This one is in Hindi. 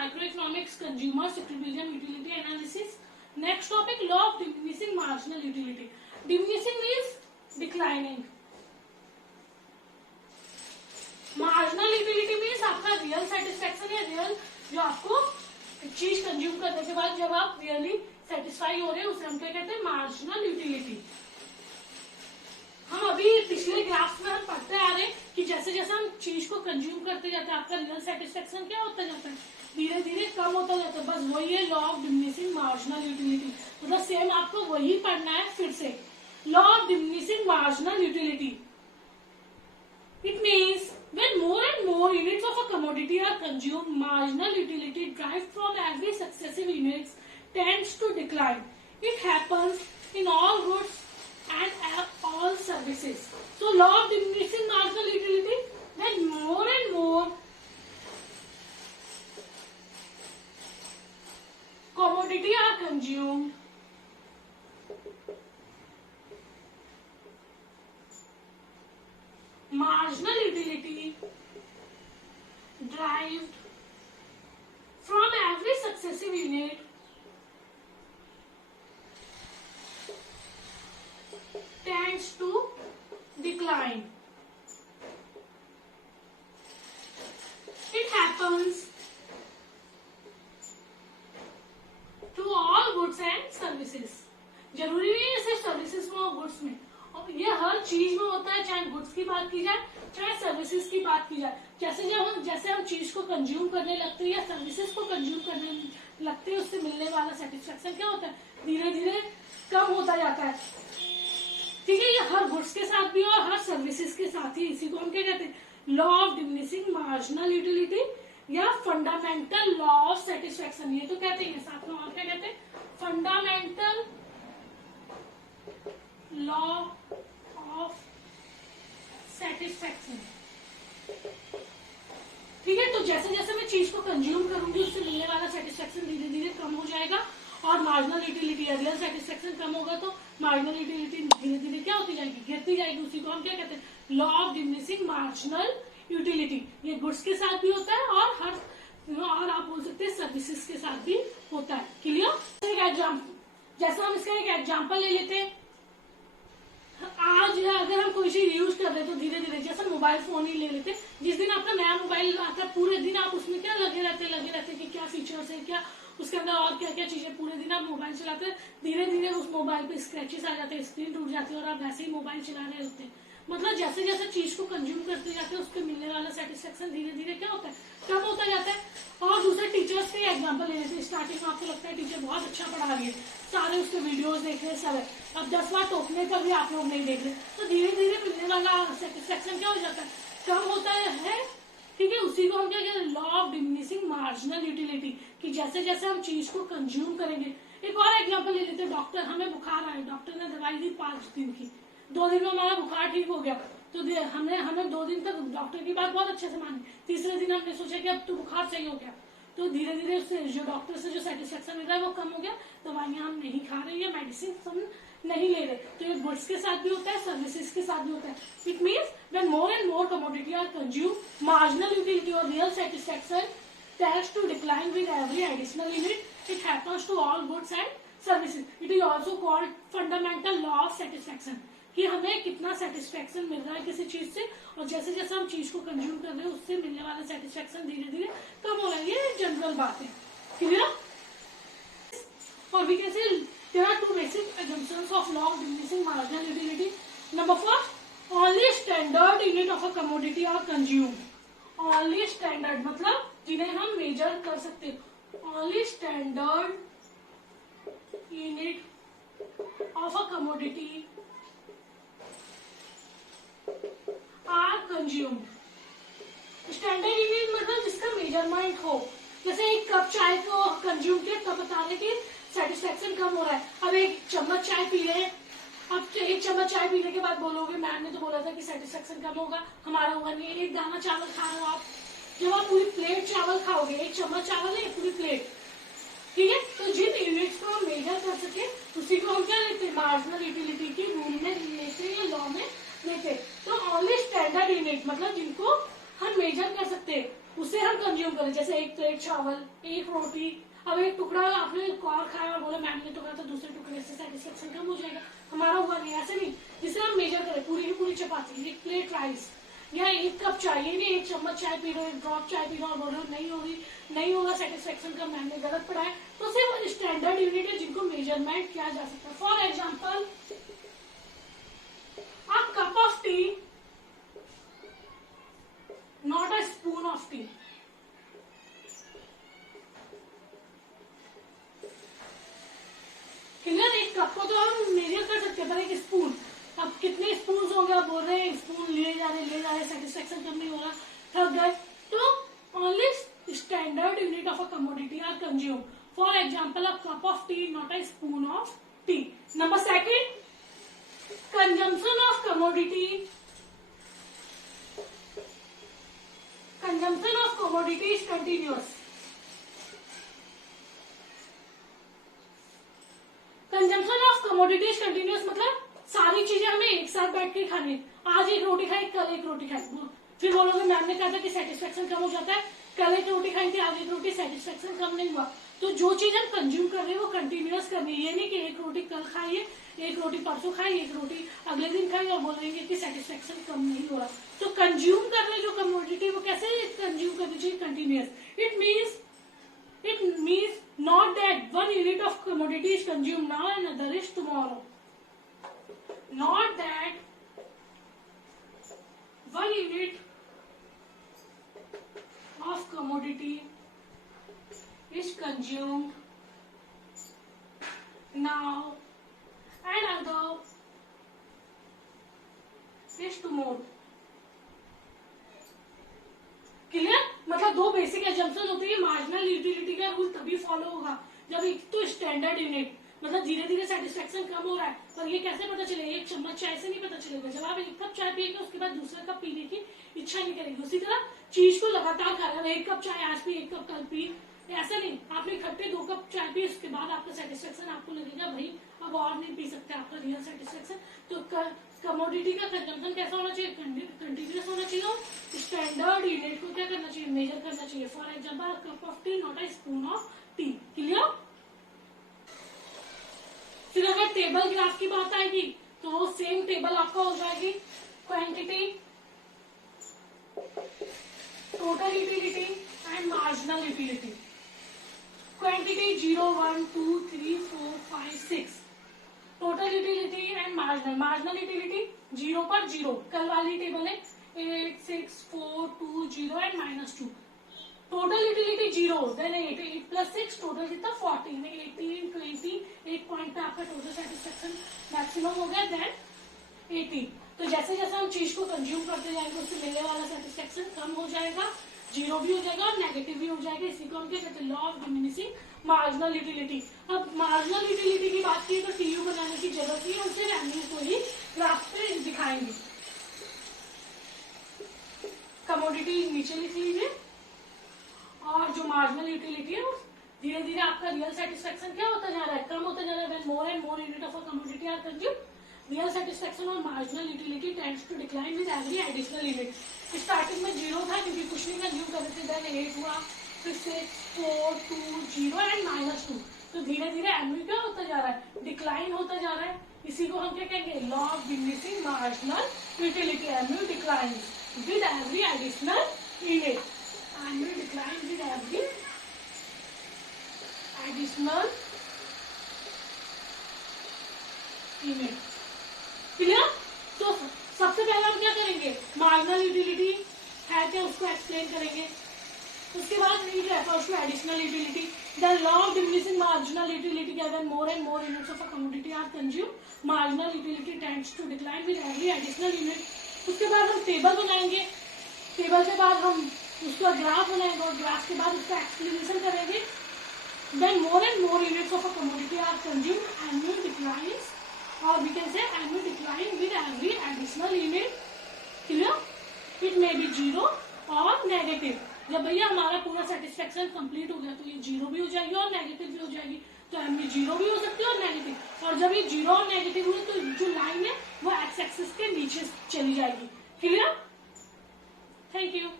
Micro economics, consumers, equilibrium, utility analysis. Next topic law of diminishing marginal utility. Diminishing means declining, marginal utility means आपका रियल सेटिस्फेक्शन या रियल जो आपको चीज कंज्यूम करने के बाद जब आप रियली सेटिस्फाई हो रहे हैं उसे हम क्या कहते हैं, मार्जिनल यूटिलिटी। हम अभी पिछले ग्राफ में हम पढ़ते आ रहे हैं कि जैसे जैसे हम चीज को कंज्यूम करते जाते हैं आपका रियल सेटिस्फेक्शन क्या होता जाता है, धीरे धीरे कम होता जाता है। बस वही है law of diminishing marginal utility. मतलब सेम आपको वही पढ़ना है फिर से, law of diminishing marginal utility. It means when more and more units of a commodity are consumed, marginal utility derived from every successive units tends to decline. It happens in all goods and all services. So law of diminishing marginal utility, when more and more commodity are consumed, marginal utility derived from every successive unit tends to decline. It happens to all goods and services. जरूरी नहीं है सिर्फ सर्विसेज में और गुड्स में, और ये हर चीज में होता है, चाहे गुड्स की बात की जाए चाहे सर्विसेज की बात की जाए। जैसे हम चीज को कंज्यूम करने लगते हैं या सर्विसेज को कंज्यूम करने लगते हैं, उससे मिलने वाला सेटिस्फेक्शन क्या होता है, धीरे धीरे कम होता जाता है। ठीक है, ये हर गुड्स के साथ भी और हर सर्विसेज के साथ ही। इसी को हम क्या कहते हैं, law of diminishing marginal utility या फंडामेंटल लॉ ऑफ सेटिस्फेक्शन, ये तो कहते हैं। साथ में और क्या कहते हैं, फंडामेंटल लॉ ऑफ सेटिस्फेक्शन। ठीक है, तो जैसे जैसे मैं चीज को कंज्यूम करूंगी उससे मिलने वाला सेटिस्फेक्शन धीरे धीरे कम हो जाएगा और मार्जिनल यूटिलिटी या रियल सेटिस्फेक्शन कम होगा तो मार्जिनल यूटिलिटी धीरे धीरे क्या होती जाएगी, गिरती जाएगी। उसी को हम क्या कहते हैं, law of diminishing marginal utility. ये गुड्स के साथ भी होता है और आप बोल सकते हैं सर्विसेज के साथ भी होता है। क्लियर? जैसा हम इसका एक एग्जाम्पल ले लेते हैं। आज अगर हम कोई चीज यूज कर रहे हैं तो धीरे धीरे, जैसे मोबाइल फोन ही ले लेते हैं, जिस दिन आपका नया मोबाइल आता है पूरे दिन आप उसमें क्या लगे रहते हैं कि क्या फीचर्स है, क्या उसके अंदर और क्या क्या चीजें, पूरे दिन आप मोबाइल चलाते हैं, धीरे धीरे उस मोबाइल पे स्क्रैचेस आ जाते हैं, स्क्रीन टूट जाती है और आप वैसे ही मोबाइल चला रहे होते हैं। मतलब जैसे जैसे चीज को कंज्यूम करते जाते हैं उसके मिलने वाला सेटिस्फेक्शन धीरे धीरे क्या होता है, कम होता जाता है। और दूसरे टीचर्स के एग्जाम्पल लेने से, स्टार्टिंग में आपको लगता है टीचर बहुत अच्छा पढ़ा रही है, सारे उसके वीडियोस देख रहे हैं सब है, अब 10 बार टोकने पर भी आप लोग नहीं देख रहे, तो धीरे धीरे मिलने वाला सेटिस्फेक्शन क्या हो जाता है, कम होता है। ठीक है, उसी को हम क्या कहते हैं, law of diminishing marginal utility, कि जैसे जैसे हम चीज को कंज्यूम करेंगे। एक और एग्जांपल ले लेते हैं, डॉक्टर, हमें बुखार आया, डॉक्टर ने दवाई दी 5 दिन की, 2 दिन में हमारा बुखार ठीक हो गया, तो हमें 2 दिन तक डॉक्टर की बात बहुत अच्छे से मानी, तीसरे दिन हमने सोचा कि अब तो बुखार सही हो गया, तो धीरे धीरे उससे जो डॉक्टर से जो सेटिस्फेक्शन मिल रहा है वो कम हो गया, दवाइयां हम नहीं खा रहे या मेडिसिन हम नहीं ले रहे। तो ये गुड्स के साथ भी होता है, सर्विसेज के साथ भी होता है। It means when more and more commodity are consume, marginal utility और real satisfaction tends to decline with every additional unit. It happens to all goods and services. It is also called fundamental law of satisfaction, कि हमें कितना सेटिस्फेक्शन मिल रहा है किसी चीज से, और जैसे जैसे हम चीज को कंज्यूम कर रहे हैं उससे मिलने वाला सेटिस्फेक्शन धीरे धीरे कम हो रहा है। ये जनरल बात है। क्लियर? और we can say there are 2 basic assumptions of law of diminishing marginal utility. Number 1, only standard unit of a commodity are consumed. Only standard मतलब जिन्हें हम मेजर कर सकते हैं, only standard unit of a commodity are consumed. Standard unit मतलब जिसका मेजरमेंट हो, जैसे एक कप चाय को कंज्यूम किया तब बता रहे कि सेटिस्फेक्शन कम हो रहा है। अब 1 चम्मच चाय पी रहे हैं, अब 1 चम्मच चाय पीने के बाद बोलोगे मैम ने तो बोला था कि सेटिस्फेक्शन कम होगा, हमारा हुआ नहीं। 1 दाना चावल खा रहे हो आप, जब आप पूरी प्लेट चावल खाओगे, 1 चम्मच चावल है पूरी प्लेट, ठीक है। तो जिन यूनिट्स को हम मेजर कर सके उसी को हम क्या लेते हैं, मार्जिनल यूटिलिटी के रूल में लेते हैं या लॉ में लेते हैं। तो ओनली स्टैंडर्ड यूनिट मतलब जिनको हम मेजर कर सकते हैं, उसे हम कंज्यूम करें, जैसे एक प्लेट चावल, एक रोटी। अब एक टुकड़ा आपने और खाया और बोले मैम ने तो कहा था दूसरे टुकड़े से सेटिस्फेक्शन कम हो जाएगा, हमारा हुआ नहीं, ऐसे नहीं। जिसे हम मेजर करें, पूरी की पूरी चपाती, एक प्लेट राइस या एक कप चाय, ये नहीं एक चम्मच चाय पी रहे हो, एक ड्रॉप चाय पी रहे हो और बोल रहे हो नहीं होगी, नहीं होगा सेटिस्फेक्शन का, मैम ने गलत पढ़ाया। तो सिर्फ स्टैंडर्ड यूनिट है जिनको मेजरमेंट किया जा सकता है। For example, a cup of tea, not a spoon of tea. Clear? एक कप को तो हम मेजर कर सकते हैं, पर एक स्पून, अब कितने स्पून होंगे, आप बोल रहे हैं स्पून ले जा रहे सेटिस्फेक्शन कम नहीं हो रहा, थक गए। तो only standard unit of a commodity are consume. For example, a cup of tea, not a spoon of tea. Number second, consumption of commodity is continuous. Consumption of commodity is continuous, मतलब सारी चीजें हमें एक साथ बैठ के खानी है। आज एक रोटी खाई, कल एक रोटी खाई, फिर बोलोगे मैम ने कहा था कि सेटिस्फेक्शन कम हो जाता है, कल एक रोटी खाई थी, आज एक रोटी, सेटिस्फेक्शन कम नहीं हुआ। तो जो चीज हम कंज्यूम कर रहे हैं वो कंटिन्यूअस करनी है, ये नहीं कि एक रोटी कल खाइए, एक रोटी परसों खाई, एक रोटी अगले दिन खाई और बोलेंगे कि सेटिस्फेक्शन कम नहीं हुआ। तो कंज्यूम कर रहे जो कमोडिटी वो कैसे कंज्यूम करनी चाहिए? Continuous. It means not that one unit of commodity is consumed now and another is tomorrow. Not that one unit of commodity is consumed now and another is tomorrow. Clear? मतलब दो बेसिक एजम्पशन होती है। मार्जिनल यूटिलिटी का रूल तभी फॉलो होगा जब एक तो स्टैंडर्ड यूनिट, मतलब धीरे धीरे सेटिस्फेक्शन कम हो रहा है, पर ये कैसे पता चलेगा? एक चम्मच चाय से नहीं पता चलेगा। जब आप एक कप चाय पिएगा उसके बाद दूसरा कप पीने की इच्छा नहीं करेगी। उसी तरह चीज को लगातार खा रहे, एक कप चाय आज पी, एक कप कल पी, ऐसा नहीं। आपने इकट्ठे 2 कप चाय पी, उसके बाद आपका सेटिस्फेक्शन आपको लगेगा भाई अब और नहीं पी सकते, आपका रियल सेटिस्फेक्शन। तो कमोडिटी का कंजम्पशन कैसा होना चाहिए? कंटिन्यूअस होना चाहिए। स्टैंडर्ड यूनिट को क्या करना चाहिए? मेजर करना चाहिए। For example, cup of tea, not a spoon of T. Clear? फिर अगर टेबल ग्राफ की बात आएगी तो वो सेम टेबल आपका हो जाएगी। Quantity, total utility and marginal utility. Quantity 0, 1, 2, 3, 4, 5, 6। Total utility and marginal utility 0 पर 0, कल वाली टेबल है 8, 6, 4, 2, 0 and -2। Total utility 0, then 8, 8 + 6 total कितना 14, 18, 20, 1 पॉइंट पे आपका टोटल सेटिस्फेक्शन मैक्सिमम हो गया, देन 80। तो जैसे जैसे हम चीज को कंज्यूम करते जाएंगे उससे मिलने वाला सेटिस्फेक्शन कम हो जाएगा, 0 भी हो जाएगा और नेगेटिव भी हो जाएगा। इसी को हम क्या कहते हैं? Law of diminishing marginal utility. अब मार्जिनल यूटिलिटी की बात की तो टीयू बनाने की जरूरत नहीं है, उसे वैल्यू को ही ग्राफ पे दिखाएंगे। कमोडिटी नीचे लिख लीजिए और जो मार्जिनल यूटिलिटी है धीरे धीरे आपका रियल सेटिस्फेक्शन क्या होता जा रहा है? कम होता जा रहा है। More and more unit of a commodity are consumed, real satisfaction और marginal utility tends to decline with every additional unit. Starting में 0 था क्योंकि कुछ नहीं कंज्यूम कर रहे थे, देन 8 हुआ, फिर 6, 4, 2, 0 एंड -2। तो धीरे धीरे एमयू क्या होता जा रहा है? डिक्लाइन होता जा रहा है। इसी को हम क्या कहेंगे? Law of diminishing marginal utility. MU decline with every additional unit. And will decline with every additional unit. Clear? तो सबसे पहले हम क्या करेंगे? मार्जिनल यूटिलिटी है क्या उसको एक्सप्लेन करेंगे। उसके बाद need refers to additional utility. The law of diminishing marginal utility के अगर more and more units of a commodity are consumed, marginal utility tends to decline with every additional unit. उसके बाद हम टेबल बनाएंगे, टेबल के बाद हम उसका ग्राफ बनाएंगे और ग्राफ के बाद उसका एक्सप्लेनेशन करेंगे। Then more and more units of a commodity are consumed, annual declines, और we can say annual decline with every additional unit. Clear? It may be 0 और नेगेटिव। जब भैया हमारा पूरा सेटिस्फेक्शन कंप्लीट हो गया तो ये 0 भी हो जाएगी और नेगेटिव भी हो जाएगी। तो एमयू 0 भी हो सकती है और नेगेटिव। और जब ये 0 और नेगेटिव हुई तो जो लाइन है वो एक्स एक्सिस के नीचे चली जाएगी। क्लियर? Thank you.